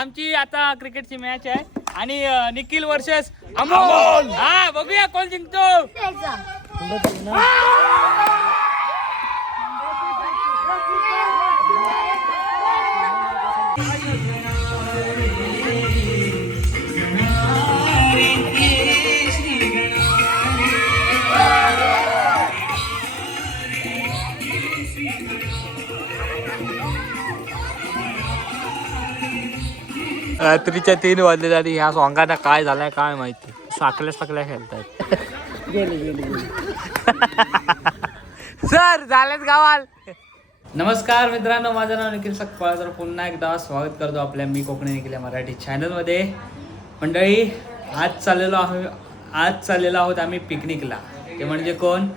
आमची आता क्रिकेटची मॅच आहे. आणि अं, निखिल वर्सेस अमोल. हा बघूया कोण जिंकतो. रात्रीच्या तीन वाजले आणि ह्या सॉंगाला काय झालंय काय माहिती. साकल्या साकल्या खेळतायत. सर झालेत गावाल. नमस्कार मित्रांनो माझं नाव निखिल सकपाळ. तर पुन्हा एकदा स्वागत करतो आपल्या मी कोकणी निखिल मराठी चॅनलमध्ये मंडळी आज चाललेलो आम्ही आज चाललेलो आहोत आम्ही पिकनिकला. ते म्हणजे कोण?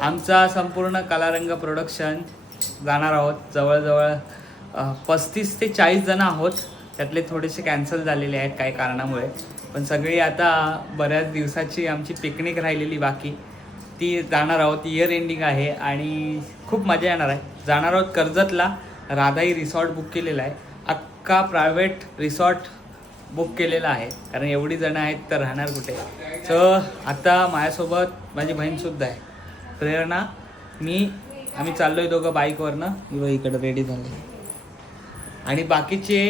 आमचा संपूर्ण कलारंग प्रोडक्शन जाणार आहोत. जवळजवळ पस्तीस ते चाळीस जण आहोत. त्यातले थोडेसे कॅन्सल झालेले आहेत काही कारणामुळे. पण सगळी आता बऱ्याच दिवसाची आमची पिकनिक राहिलेली बाकी. ती जाणार आहोत इयर एंडिंग आहे आणि खूप मजा येणार आहे. जाणार आहोत कर्जतला राधाई रिसॉर्ट बुक केलेला आहे. अख्खा प्रायव्हेट रिसॉर्ट बुक केलेला आहे. कारण एवढी जणं आहेत तर राहणार कुठे? सो आता माझ्यासोबत माझी बहीणसुद्धा आहे. प्रेरणा मी आम्ही चाललो आहे दोघं बाईकवरनं मी इकडं रेडी झाले. आणि बाकीचे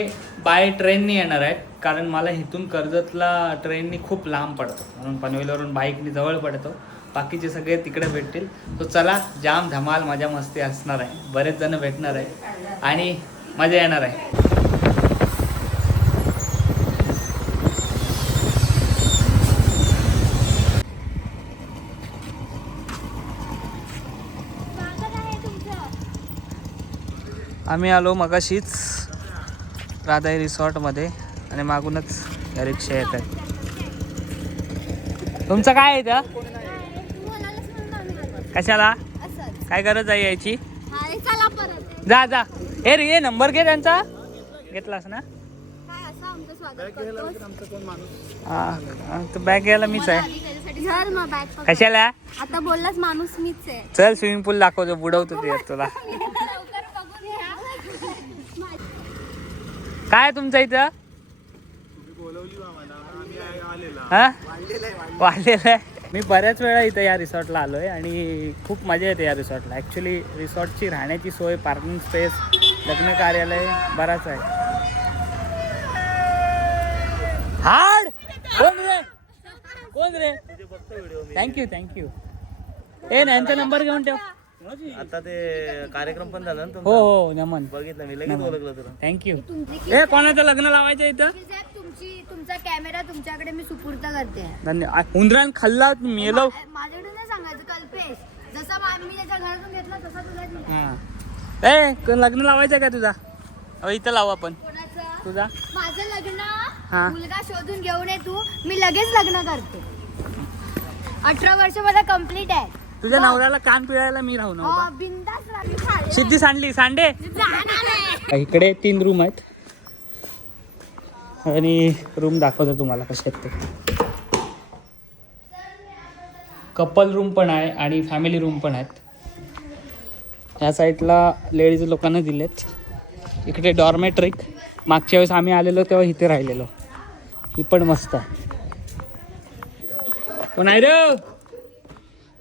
बाय ट्रेनने येणार आहेत कारण मला इथून कर्जतला ट्रेननी खूप लांब पडतो. म्हणून पनवेलवरून बाईकने जवळ पडतो. बाकीचे सगळे तिकडे भेटतील. तो चला जाम धमाल मजा मस्ती असणार आहे. बरेच जण भेटणार आहे आणि मजा येणार आहे. आम्ही आलो मगाशीच. राधाई रिसॉर्टमध्ये आणि मागूनच रिक्षा येत आहेत तुमचं काय आहे कशाला? काय गरज आहे यायची? जा जा. हे रे नंबर घे त्यांचा. घेतलास ना? बॅग घ्यायला मीच आहे. कशाला? आता बोललास माणूस मीच आहे. चल स्विमिंग पूल दाखवतो बुडवतो ते तुला लवकर बघून घ्या. काय तुमचं इथं? हा? वाढलेलं आहे. मी बऱ्याच वेळा इथं या रिसॉर्टला आलोय आणि खूप मजा येते या रिसॉर्टला. ॲक्च्युली रिसॉर्टची राहण्याची सोय पार्किंग स्पेस लग्न कार्यालय बराच आहे. हाड! कोण रे? कोण रे? थँक्यू थँक्यू ए ना यांचा नंबर घेऊन ठेव. आता ते कार्यक्रम पण झाला ना हो तुमचा हो नमन. बघितलं मी लगेच ओळखलं तुला. थँक्यू तुमची ए कोणाचं लग्न लावायचं इथं? साहेब तुमची तुमचा कॅमेरा तुमच्याकडे मी सुपूर्द करते. धन्यवाद उंदरान खाल्ला मेलो मा- माझ्याकडे नाही सांगायचं कल्पेश. जसा मा- मी त्याच्या घरातून घेतला तसा तुला दिला. हा. ए कोण लग्न लावायचं का तुझा? अहो इथं लावू आपण कोणाचं? तुझा? माझं लग्न हा. मुलगा शोधून घेऊन ये तू. मी लगेच लग्न करते. अठरा वर्ष मला कंप्लीट आहे. तुझ्या नवऱ्याला कान पिळायला मी राहू नव्हता. हो. सिद्धी सांडली सांडे. इकडे तीन रूम आहेत. आणि रूम दाखवतो तुम्हाला कसे आहेत ते. कपल रूम पण आहे आणि फॅमिली रूम पण आहेत. ह्या साईडला लेडीज लोकांना दिलेत. इकडे डॉर्मेट्रिक मागच्या वेळेस आम्ही आलेलो तेव्हा इथे राहिलेलो. ही पण मस्त आहे. कोण आहे रे?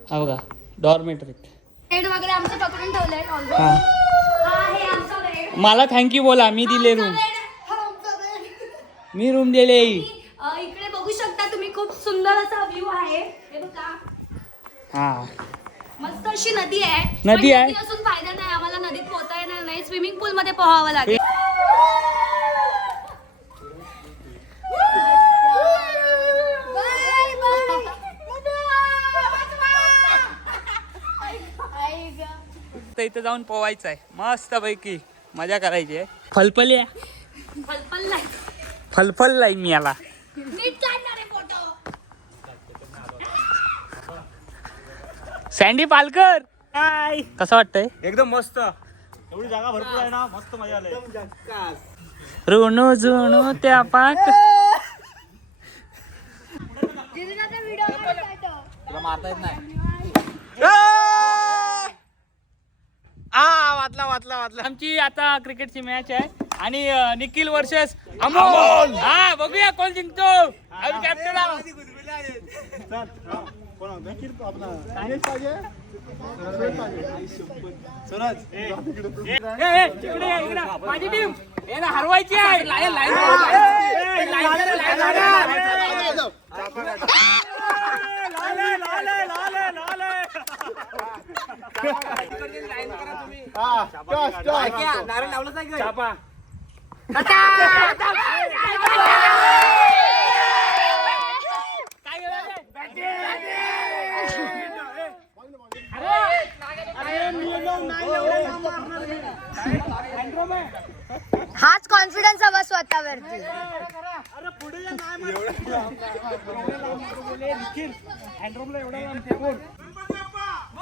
हा बघा डॉर्मेट्रिक बेड वगैरे आमचे पकडून ठेवले आहेत हा. हा हे आमचा बेड मला थँक्यू बोला मी दिले रूम हा आमचा बेड मी रूम दिले अ, इकडे बघू शकता तुम्ही खूप सुंदर असा व्ह्यू आहे. हे बघा. हा. मस्त अशी नदी आहे. नदी आहे? असून फायदा नाही आम्हाला नदीत पोहता येणार नाही. स्विमिंग पूल मध्ये पोहावं लागेल. तर इथं जाऊन पोवायचं आहे मस्त पैकी मजा करायची आहे. फलफली आहे फलफल लाईन मी याला. सँडी पालकर. काय कसं वाटतंय? एकदम मस्त. एवढी जागा भरपूर आहे ना मस्त मजा आली. ऋणू जुणू त्या पाक. तुला मारता येत नाही. आ वाचला वाचला वाचला आमची आता क्रिकेटची मॅच आहे आणि अं, निखिल वर्सेस अमोल हा बघूया कोण जिंकतो आम्ही कॅप्टन आहोत कोण होतं आपला पाहिजे सूरज ए, ए, इकडे ये, इकडे. माझी टीम याला हरवायची आहे लाईन लाईन लाईन लाईन लाले हाच कॉन्फिडन्स हवा स्वतःवरती ट्राय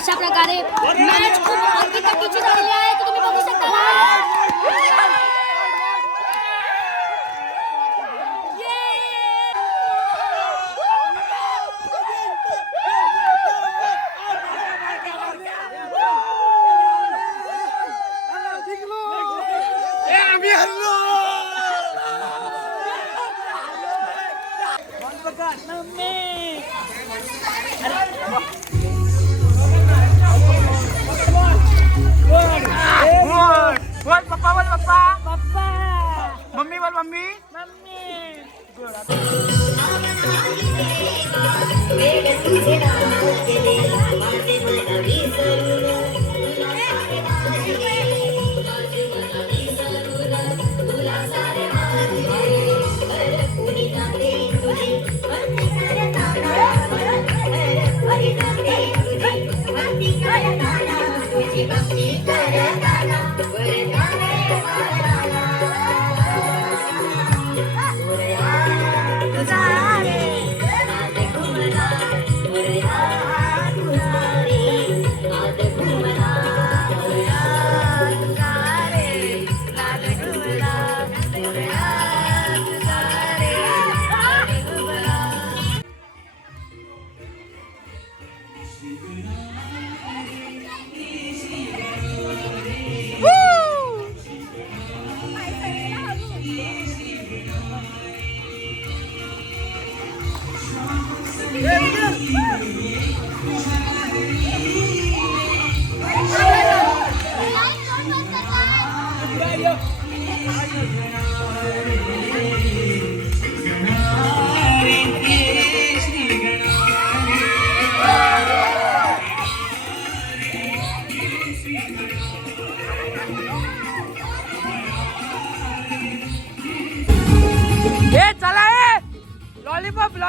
अशा प्रकारे मॅच खूप अटीतटीची झालेली आहे ए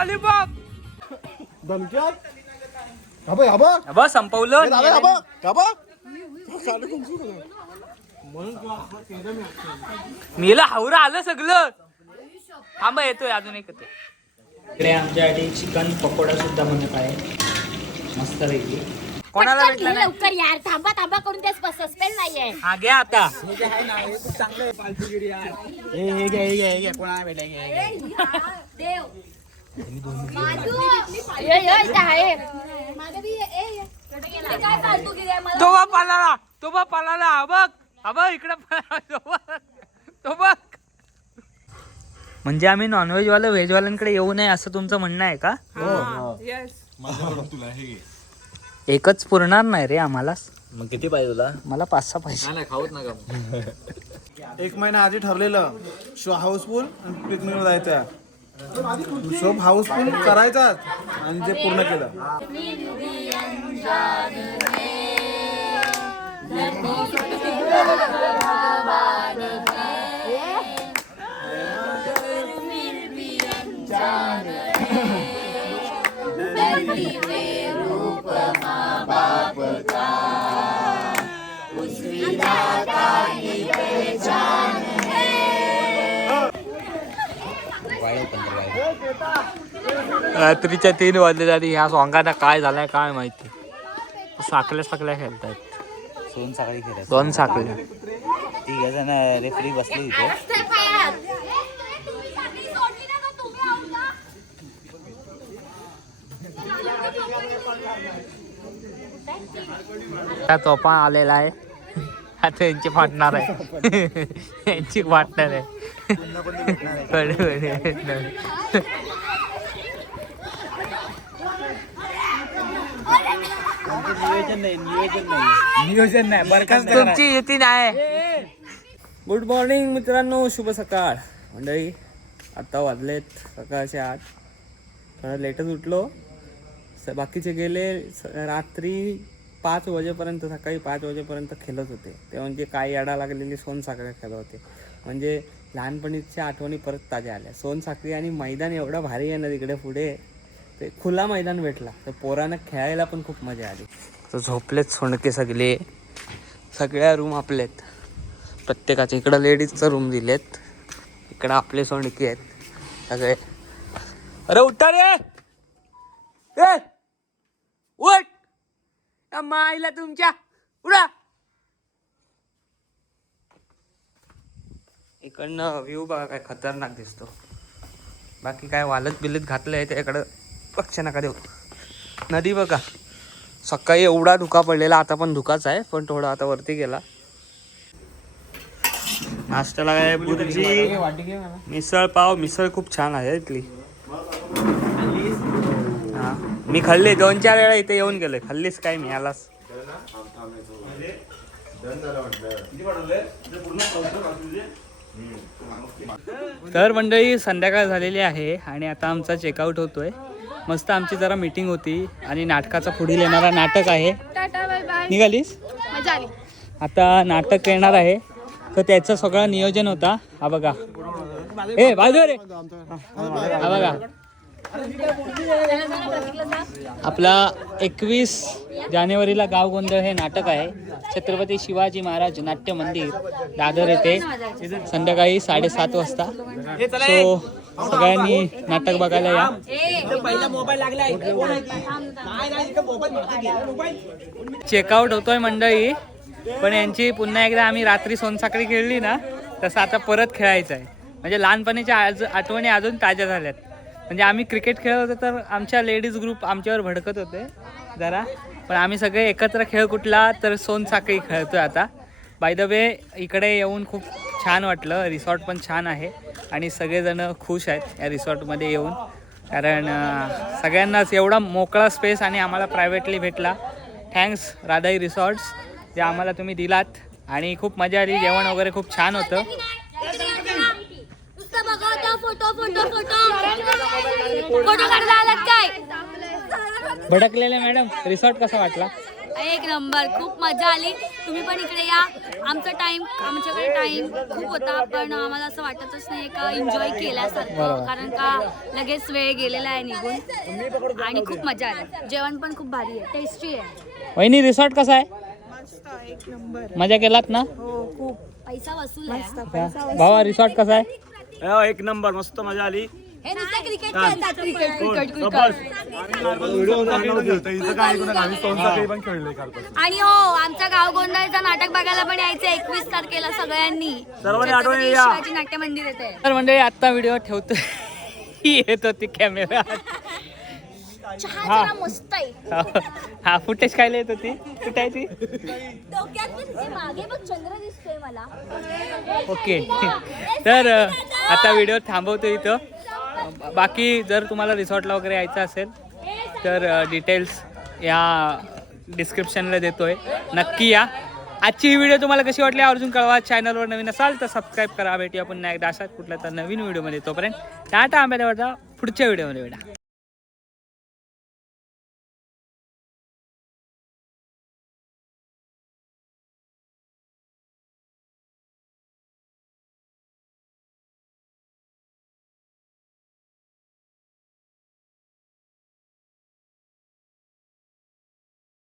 लॉलीपॉप. धमक्यात? बस संपवलं. हा हा मीला हावरा आलं सगळं. थांबा येतोय अजून एक इकडे आमच्यासाठी चिकन पकोडा सुद्धा बनत आहे. मस्त पैकी. कोणाला भेटला लवकर यार. थांबा थांबा करून ते सस्पेंड नाहीये हा घ्या आता. ये, ए, ये. तो बा पालाला तो बा पालाला हा बघ हा बघ इकडे तो बघ तो बघ. म्हणजे आम्ही नॉनव्हेज वाला व्हेज वाल्यांकडे येऊ नये असं तुमचं म्हणणं आहे का? एकच पुरणार नाही रे आम्हाला. मग किती पाहिजे तुला? मला पाच सहा पाहिजे. नाही खाऊच नका एक महिना आधी ठरलेलं शो हाऊसफुल आणि पिकनिकला जायचं शो हाऊसफुल करायचाच आणि ते पूर्ण केलं. रात्रीच्या तीन वाजले आणि ह्या सॉंगाना काय झालंय काय माहिती. साकल्या साकल्या खेळतायत. सोन सकाळी खेळायचं दोन साकल्या ती जण रेफरी बसली त्या तोफा आलेला आहे. आता यांची फाटणार आहे. यांची फाटणार आहे. नियोजन नाही नियोजन नाही. नियोजन नाही बरखास्त तुमची युती नाही गुड मॉर्निंग मित्रांनो शुभ सकाळ. मंडळी आता वाजलेत सकाळचे आठ. थोडा लेटच उठलो. स बाकीचे गेले रात्री पाच वाजेपर्यंत सकाळी पाच वाजेपर्यंत खेळत होते. ते म्हणजे काय याडा लागलेली सोनसाखळ्या खेळत होते. म्हणजे लहानपणीच्या आठवणी परत ताज्या आल्या. सोनसाखळी आणि मैदान एवढं भारी आहे ना तिकडे पुढे. ते खुला मैदान भेटला. तर पोरांना खेळायला पण खूप मजा आली. तर झोपलेत सोंडके सगळे. सगळ्या रूम आपलेत. प्रत्येकाचे. इकडं लेडीजचं रूम दिलेत. इकडं आपले सोंडके आहेत. सगळे. अरे उठा रे! ए! उठ! माईला तुमच्या. उडा! इकडनं व्ह्यू बघा काय खतरनाक दिसतो. बाकी काय वालत बिलत घातलं आहे त्याकडं. पक्ष नका देऊ. नदी बघा. सकाळी एवढा धुका पडलेला आता पण धुकाच आहे पण थोडा आता वरती गेला. नाश्त्याला काय बुर्जी मिसळ पाव मिसळ खूप छान आहे इथली. मी खाल्ली दोन चार वेळा इथे येऊन गेलोय खाल्लीस काय? मी आलास तर मंडळी संध्याकाळ झालेली आहे आणि आता आमचा चेकआउट होतोय. मस्त आमची जरा मीटिंग होती आणि नाटकाचा पुढील येणारा नाटक आहे. Tata bye bye. निघालीस? मजा आली. आता नाटक येणार आहे. तर त्याचं सगळं नियोजन होता. हा बघा. ए बाजू रे हा बघा. आपला एकवीस जानेवारीला गाव गोंधळ हे नाटक आहे. छत्रपती शिवाजी महाराज नाट्य मंदिर दादर येथे संध्याकाळी साडेसात वाजता. सो सगळ्यांनी नाटक बघायला या. चेकआउट होतोय मंडळी पण यांची पुन्हा एकदा आम्ही रात्री सोनसाखळी खेळली ना तसं आता परत खेळायचं आहे. म्हणजे लहानपणीच्या आज आठवणी अजून ताज्या झाल्यात. म्हणजे आम्ही क्रिकेट खेळत होतो तर आमच्या लेडीज ग्रुप आमच्यावर भडकत होते जरा. पण आम्ही सगळे एकत्र खेळ कुठला तर सोनसाखळी खेळतोय आता. बाय द वे इकडे येऊन खूप छान वाटलं रिसॉर्ट पण छान आहे. आणि सगळेजण खुश आहेत या रिसॉर्टमध्ये येऊन. कारण सगळ्यांनाच एवढा मोकळा स्पेस आणि आम्हाला प्रायव्हेटली भेटला. थँक्स राधाई रिसॉर्ट्स जे आम्हाला तुम्ही दिलात. आणि खूप मजा आली जेवण वगैरे खूप छान होतं. भडकलेले मॅडम रिसॉर्ट कसा वाटला? एक नंबर खूप मजा आली. तुम्ही पण इकडे या. आमचा टाइम आमच्याकडे टाइम खूप होता पण आम्हाला असं वाटतच नाही का एन्जॉय केल्यासारखं कारण का लगेच वेळ गेलेला आहे निघून. आणि खूप मजा आली. जेवण पण खूप भारी आहे टेस्टी आहे. वहिनी रिसॉर्ट कसा आहे? मजा केलात ना? पैसा वसूल आहे. भावा रिसॉर्ट कसा आहे? एक नंबर मस्त मजा आली. हे नुसतं क्रिकेट खेळतात क्रिकेट क्रिकेट क्रिकेट आणि हो आमच्या गाव गोंधळचं नाटक बघायला पण यायचं एकवीस तारखेला सगळ्यांनी. शिवाजी नाट्य मंदिर येते. तर मंडळी आत्ता व्हिडिओ ठेवतो येत होती कॅमेरा चहा जरा मस्त आहे. हा. फुटेज खायला येत होती? मागे बघ चंद्र दिसतोय मला. ओके. तर आता व्हिडिओ थांबवतो इथं. बाकी जर तुम्हाला रिसॉर्टला वगैरे यायचं असेल तर डिटेल्स या डिस्क्रिप्शनला देतो आहे नक्की या. आजची ही व्हिडिओ तुम्हाला कशी वाटली अर्जून कळवा चॅनलवर नवीन असाल तर सबस्क्राईब करा. भेटूया पुन्हा एकदा दाशात कुठल्या तर नवीन व्हिडिओमध्ये तोपर्यंत टाटा आंब्यावरचा पुढच्या व्हिडिओमध्ये भेटा